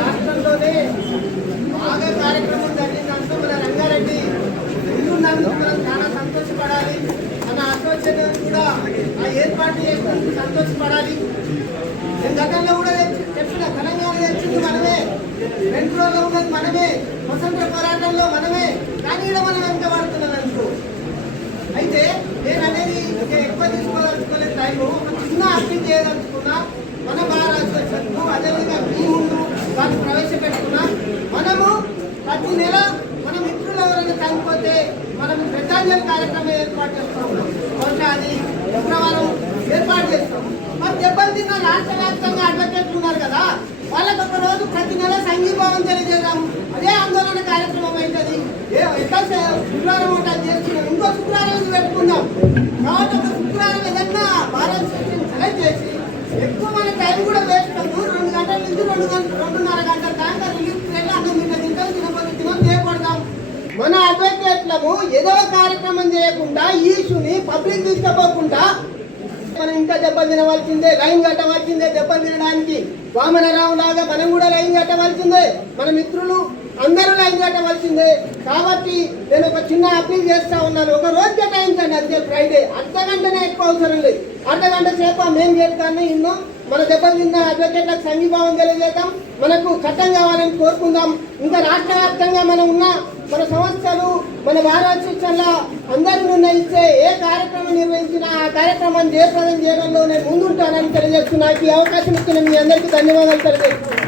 రాష్ట్రంలోనే బాగా కార్యక్రమం జరిగినందుకు మన రంగారెడ్డి ముందున్నందుకు మనం చాలా సంతోషపడాలి. మన అసోసియేషన్ కూడా ఆ ఏర్పాటు చేసినందుకు సంతోషపడాలి. నేను గతంలో కూడా చెప్పిన తెలంగాణ తెచ్చింది మనమే, వెంట్రోలో ఉన్నది మనమే, స్వతంత్ర పోరాటంలో మనమే, కానీ ఇక్కడ మనం వెనుకబడుతున్నాం అనుకో. అయితే నేను అనేది ఎక్కువ తీసుకోదలుచుకోలేదు టైము. ఒక చిన్న అప్పీల్ చేయదలుచుకున్నా. మన బార్ అసోసియేషన్ అదేవిధంగా మీ ముందు వాళ్ళు ప్రవేశపెట్టుకున్నా. మనము ప్రతి నెల మన మిత్రులు ఎవరైనా చనిపోతే మనం శ్రద్ధాంజలి కార్యక్రమం ఏర్పాటు చేస్తాం. బహుశా అది శుక్రవారం ఏర్పాటు చేస్తాం. మరి దెబ్బలు తిన్న రాష్ట్ర వ్యాప్తంగా అడ్వకేట్లు ఉన్నారు కదా, వాళ్ళకి ఒక రోజు ప్రతి నెల సంఘీభావం తెలియజేద్దాం. అదే ఆందోళన కార్యక్రమం అవుతుంది. ఎట్లా శుక్రవారం ఉంటుంది చేస్తున్నాం, ఇంకో శుక్రవారం పెట్టుకుందాం. కాబట్టి ఒక శుక్రవారం ఏదన్నా భారత సెలెక్ట్ చేసి ఎక్కువ మన టైం కూడా వేస్ట్ కాదు. 2 గంటల నుంచి 2.5 గంటల దాకా రిలీఫ్ చేయాలి. అన్నం తింటాం, తినకపోతే తినం చేయకూడదాం. మన అడ్వకేట్లకు ఏదో కార్యక్రమం చేయకుండా ఈ ఇష్యూని పబ్లిక్ తీసుకుపోకుండా మనం ఇంకా దెబ్బలు తినవలసిందే, లైన్ కట్టవలసిందే. దెబ్బలు తినడానికి వామనరావు లాగా మనం కూడా లైన్ కట్టవలసిందే, మన మిత్రులు అందరూ లైన్ కట్టవలసిందే. కాబట్టి నేను ఒక చిన్న అప్పీల్ చేస్తా ఉన్నాను. ఒక రోజు కేటాయించండి, అదే ఫ్రైడే. అర్ధగంటనే ఎక్కువ అవసరం లేదు. అర్ధగంట సేపు మేము చేస్తాను. ఇన్నో మన దెబ్బలు తిన్న అడ్వకేట్లకు సంఘీభావం తెలియజేద్దాం. మనకు చట్టం కావాలని కోరుకుందాం. ఇంకా రాష్ట్ర వ్యాప్తంగా మనం ఉన్న మన సంస్థలు మన భారతదేశంలో అందరూ నిర్ణయిస్తే ఏ కార్యక్రమం నిర్వహించినా ఆ కార్యక్రమాన్ని జయప్రదం చేయడంలో నేను ముందుంటానని తెలియజేస్తున్నా. ఈ అవకాశం ఇచ్చిన మీ అందరికీ ధన్యవాదాలు తెలియజేస్తున్నాను.